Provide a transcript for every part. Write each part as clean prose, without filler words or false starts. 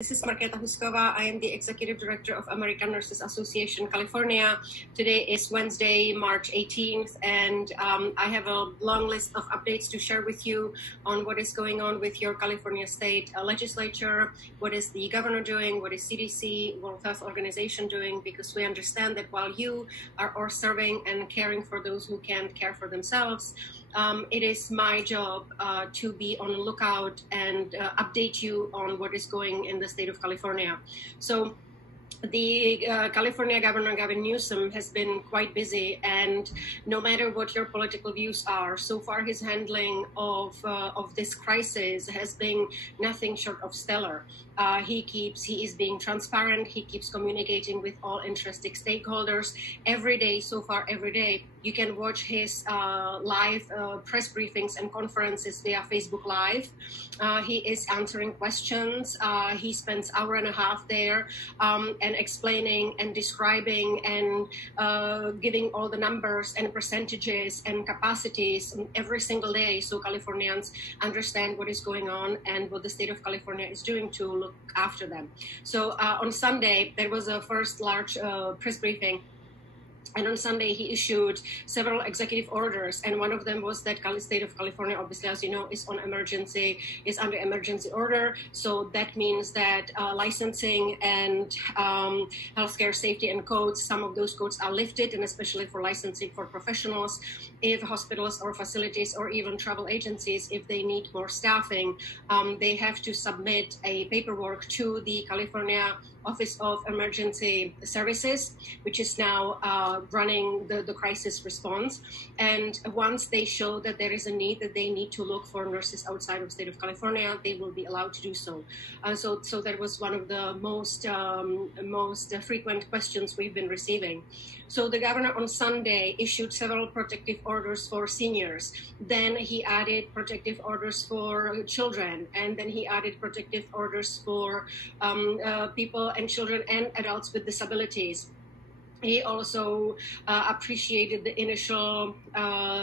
This is Markéta Huskova. I am the Executive Director of American Nurses Association, California. Today is Wednesday, March 18th, and I have a long list of updates to share with you on what is going on with your California State Legislature, what is the governor doing, what is CDC, World Health Organization doing, because we understand that while you are all serving and caring for those who can't care for themselves, it is my job to be on the lookout and update you on what is going in the state of California. So the California Governor Gavin Newsom has been quite busy, and no matter what your political views are, so far his handling of this crisis has been nothing short of stellar. He is being transparent. He keeps communicating with all interested stakeholders every day. So far, every day, you can watch his live press briefings and conferences via Facebook Live. He is answering questions. He spends an hour and a half there and explaining and describing and giving all the numbers and percentages and capacities every single day, so Californians understand what is going on and what the state of California is doing to look after them. So on Sunday, there was a first large press briefing. And on Sunday, he issued several executive orders, and one of them was that the state of California, obviously, as you know, is under emergency order. So that means that licensing and healthcare safety and codes, some of those codes are lifted, and especially for licensing for professionals, if hospitals or facilities or even travel agencies, if they need more staffing, they have to submit a paperwork to the California Office of Emergency Services, which is now running the crisis response. And once they show that there is a need, that they need to look for nurses outside of the state of California, they will be allowed to do so. So that was one of the most frequent questions we've been receiving. So the governor on Sunday issued several protective orders for seniors. Then he added protective orders for children, and then he added protective orders for people and children and adults with disabilities. He also appreciated the initial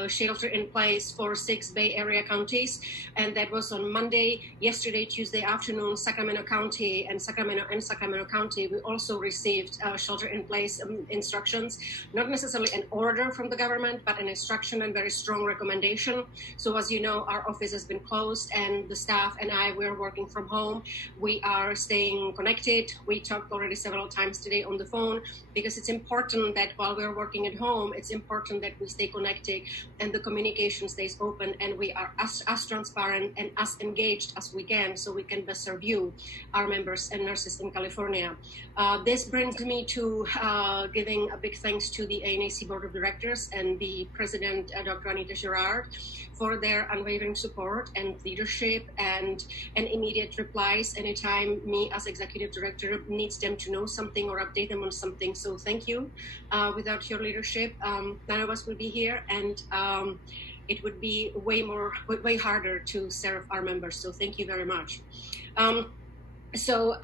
shelter in place for 6 Bay Area counties, and that was on Monday. Yesterday, Tuesday afternoon, Sacramento County, we also received shelter in place instructions, not necessarily an order from the government, but an instruction and very strong recommendation. So as you know, our office has been closed, and the staff and I, we're working from home. We are staying connected. We talked already several times today on the phone, because it's important that while we're working at home, it's important that we stay connected and the communication stays open, and we are as transparent and as engaged as we can, so we can best serve you, our members and nurses in California. This brings me to giving a big thanks to the ANAC Board of Directors and the President, Dr. Anita Girard, for their unwavering support and leadership and immediate replies anytime me as Executive Director needs them to know something or update them on something. So thank you. Without your leadership, none of us would be here, and it would be way harder to serve our members. So thank you very much. So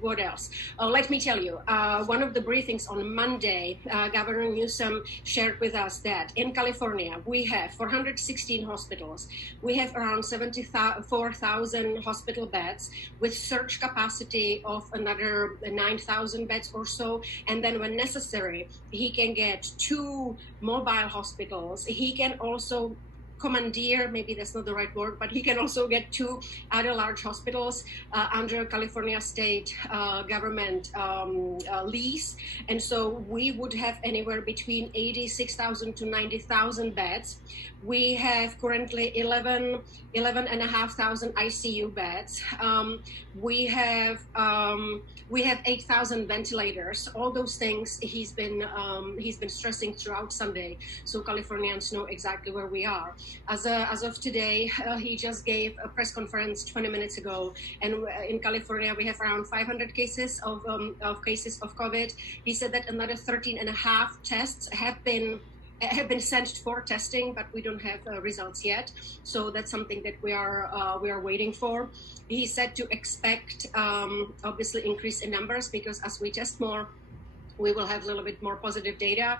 what else? Let me tell you, one of the briefings on Monday, Governor Newsom shared with us that in California, we have 416 hospitals. We have around 74,000 hospital beds with surge capacity of another 9,000 beds or so. And then when necessary, he can get 2 mobile hospitals. He can also commandeer, maybe that's not the right word, but he can also get 2 other large hospitals under California state government lease. And so we would have anywhere between 86,000 to 90,000 beds. We have currently 11,500 ICU beds. We have 8,000 ventilators. All those things he's been stressing throughout Sunday, so Californians know exactly where we are. As of today, he just gave a press conference 20 minutes ago, and in California we have around 500 cases of COVID. He said that another 13.5 tests have been sent for testing, but we don't have results yet. So that's something that we are waiting for. He said to expect obviously increase in numbers, because as we test more, we will have a little bit more positive data.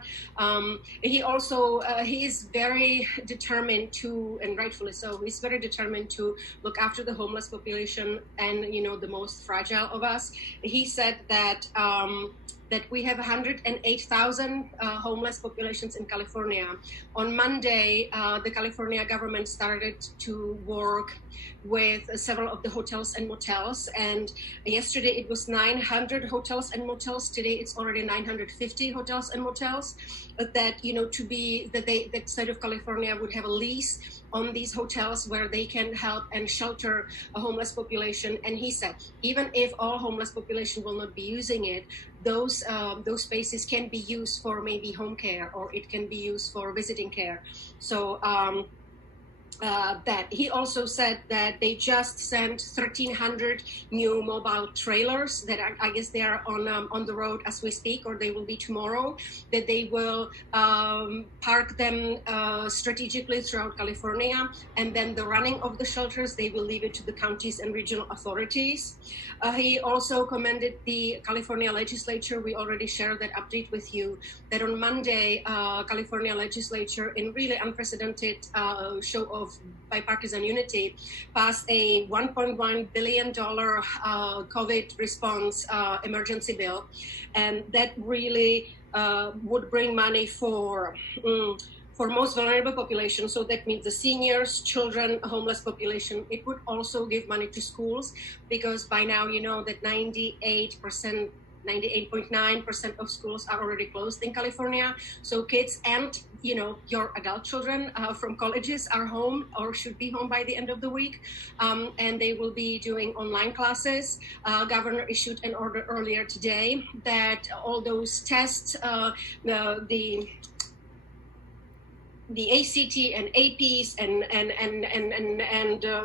He also, he is very determined to, and rightfully so, he's very determined to look after the homeless population and, you know, the most fragile of us. He said that that we have 108,000 homeless populations in California. On Monday, the California government started to work with several of the hotels and motels, and yesterday it was 900 hotels and motels. Today it's already 950 hotels and motels that, you know, to be that the state of California would have a lease on these hotels where they can help and shelter a homeless population. And he said, even if all homeless population will not be using it, those spaces can be used for maybe home care, or it can be used for visiting care. So that he also said that they just sent 1,300 new mobile trailers that I guess they are on the road as we speak, or they will be tomorrow, that they will park them strategically throughout California, and then the running of the shelters, they will leave it to the counties and regional authorities. He also commended the California Legislature. We already shared that update with you, that on Monday, California Legislature, in really unprecedented show of bipartisan unity, passed a $1.1 billion COVID response emergency bill, and that really would bring money for most vulnerable populations. So that means the seniors, children, homeless population. It would also give money to schools, because by now you know that 98.9% of schools are already closed in California. So kids and, you know, your adult children from colleges are home or should be home by the end of the week. And they will be doing online classes. Governor issued an order earlier today that all those tests, the ACT and APs and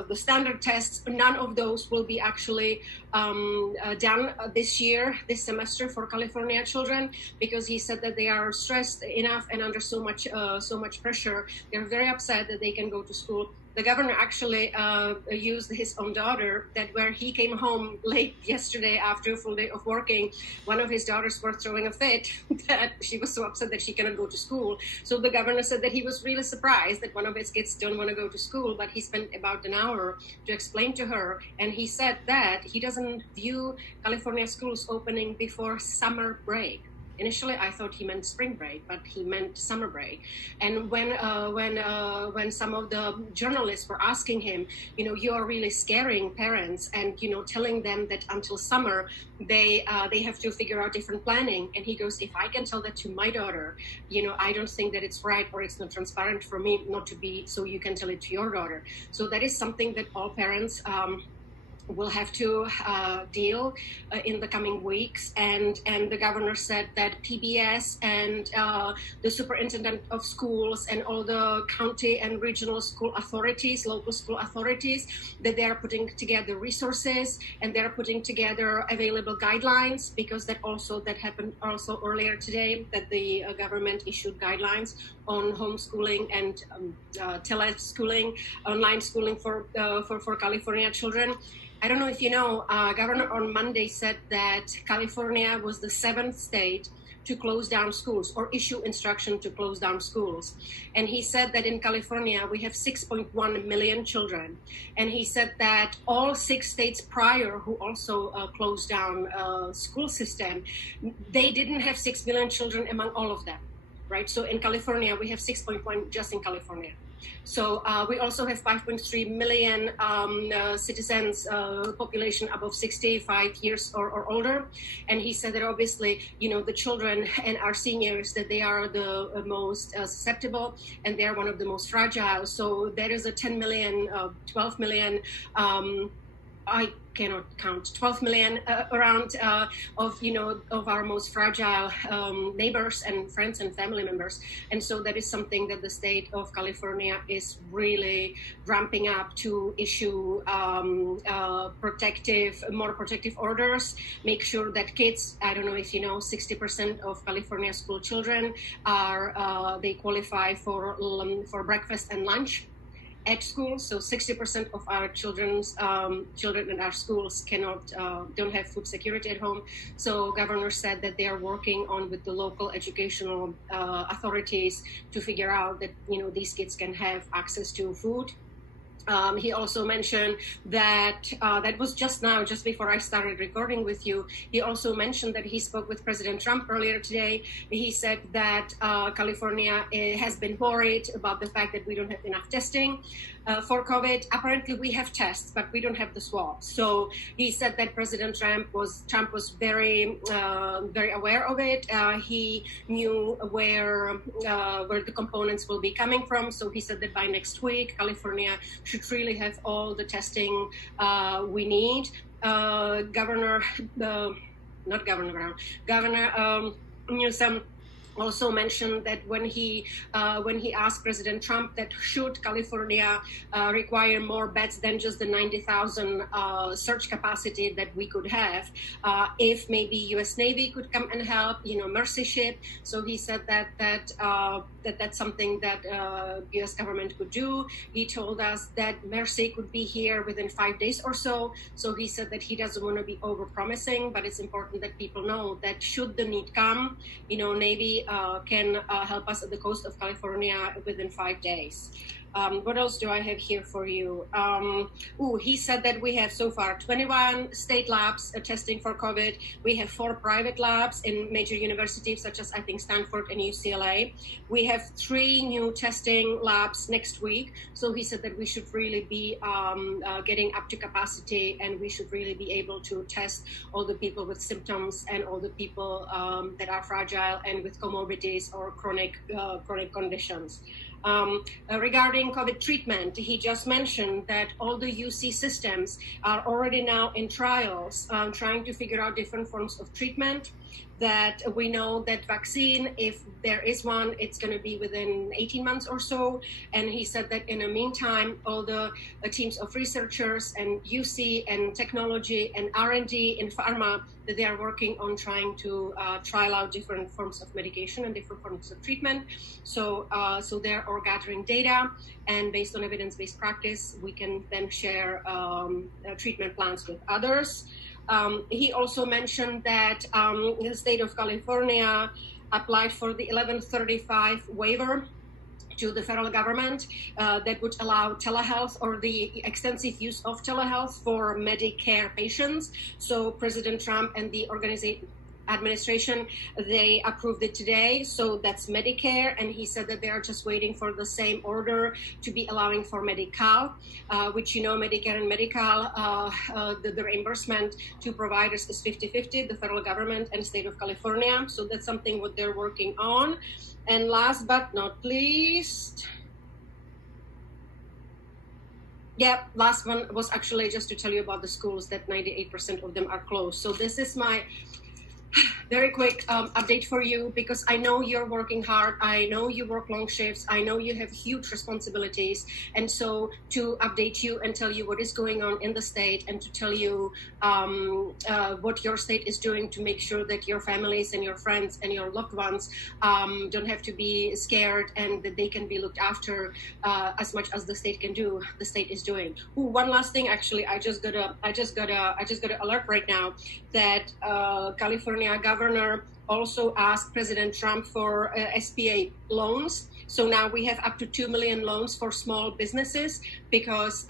the standard tests, none of those will be actually done this year, this semester for California children, because he said that they are stressed enough and under so much pressure. They're very upset that they can go to school. The governor actually used his own daughter, that where he came home late yesterday after a full day of working, one of his daughters was throwing a fit that she was so upset that she cannot go to school. So the governor said that he was really surprised that one of his kids don't want to go to school, but he spent about an hour to explain to her. And he said that he doesn't view California schools opening before summer break. Initially, I thought he meant spring break, but he meant summer break. And when some of the journalists were asking him, you know, you are really scaring parents and, you know, telling them that until summer they have to figure out different planning. And he goes, if I can tell that to my daughter, you know, I don't think that it's right or it's not transparent for me not to be, so you can tell it to your daughter. So that is something that all parents will have to deal in the coming weeks. And the governor said that PBS and the superintendent of schools and all the county and regional school authorities, local school authorities, that they are putting together resources and they're putting together available guidelines, because that happened also earlier today, that the government issued guidelines on homeschooling and teleschooling, online schooling for California children. I don't know if you know, Governor on Monday said that California was the 7th state to close down schools or issue instruction to close down schools. And he said that in California, we have 6.1 million children. And he said that all 6 states prior who also closed down school system, they didn't have 6 million children among all of them, right? So in California, we have 6.1 just in California. So we also have 5.3 million citizens, population above 65 years or older. And he said that obviously, you know, the children and our seniors, that they are the most susceptible and they're one of the most fragile. So there is a 10 million, 12 million, I cannot count, 12 million around of our most fragile neighbors and friends and family members. And so that is something that the state of California is really ramping up to issue more protective orders, make sure that kids, I don't know if you know, 60% of California school children are, they qualify for breakfast and lunch. at school. So 60% of our children in our schools don't have food security at home. So governor said that they are working on with the local educational authorities to figure out that these kids can have access to food. He also mentioned that that was just now, just before I started recording with you. He also mentioned that he spoke with President Trump earlier today. He said that California has been worried about the fact that we don't have enough testing for COVID. Apparently, we have tests, but we don't have the swabs. So he said that President Trump was very very aware of it. He knew where the components will be coming from. So he said that by next week, California should really have all the testing we need. Governor Newsom also mentioned that when he asked President Trump that should California require more beds than just the 90,000 surge capacity that we could have, if maybe U.S. Navy could come and help, Mercy ship. So he said that's something that U.S. government could do. He told us that Mercy could be here within 5 days or so. So he said that he doesn't want to be over-promising, but it's important that people know that should the need come, Navy can help us at the coast of California within 5 days. What else do I have here for you? He said that we have so far 21 state labs testing for COVID. We have 4 private labs in major universities such as I think Stanford and UCLA. We have 3 new testing labs next week. So he said that we should really be getting up to capacity, and we should really be able to test all the people with symptoms and all the people that are fragile and with comorbidities or chronic conditions. Regarding COVID treatment, he just mentioned that all the UC systems are already now in trials, trying to figure out different forms of treatment. That we know that vaccine, if there is one, it's going to be within 18 months or so. And he said that in the meantime, all the teams of researchers and UC and technology and R&D in pharma, that they are working on trying to trial out different forms of medication and different forms of treatment. So they're all gathering data, and based on evidence-based practice, we can then share treatment plans with others. He also mentioned that the state of California applied for the 1135 waiver to the federal government that would allow telehealth or the extensive use of telehealth for Medicare patients. So President Trump and the administration, they approved it today. So that's Medicare, and he said that they are just waiting for the same order to be allowing for Medi-Cal, which Medicare and Medi-Cal, the reimbursement to providers is 50-50, the federal government and state of California. So that's something what they're working on. And last but not least, last one was actually just to tell you about the schools, that 98% of them are closed. So this is my very quick update for you, because I know you're working hard. I know you work long shifts. I know you have huge responsibilities. And so to update you and tell you what is going on in the state, and to tell you what your state is doing to make sure that your families and your friends and your loved ones don't have to be scared, and that they can be looked after as much as the state can do, the state is doing. One last thing, actually, I just got a alert right now that California governor also asked President Trump for SBA loans. So now we have up to 2 million loans for small businesses, because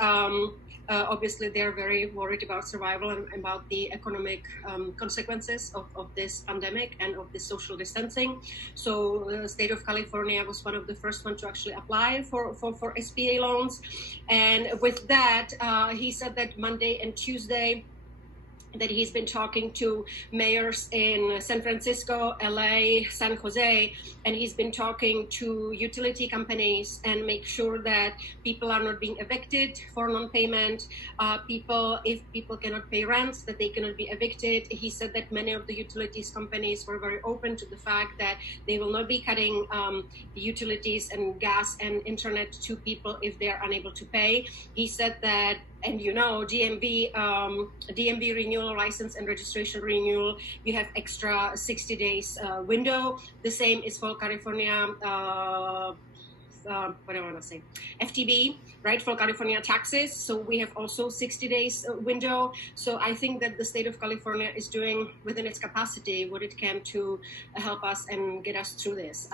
obviously they're very worried about survival and about the economic consequences of this pandemic and of this social distancing. So the state of California was one of the first ones to actually apply for SBA loans. And with that, he said that Monday and Tuesday, that he's been talking to mayors in San Francisco, LA, San Jose, and he's been talking to utility companies and make sure that people are not being evicted for non-payment. If people cannot pay rents, that they cannot be evicted. He said that many of the utilities companies were very open to the fact that they will not be cutting the utilities and gas and internet to people if they are unable to pay. He said that, and DMV renewal, license and registration renewal, you have extra 60 days window. The same is for California what do I want to say? FTB, right, for California taxes. So we have also 60 days window. So I think that the state of California is doing within its capacity what it can to help us and get us through this.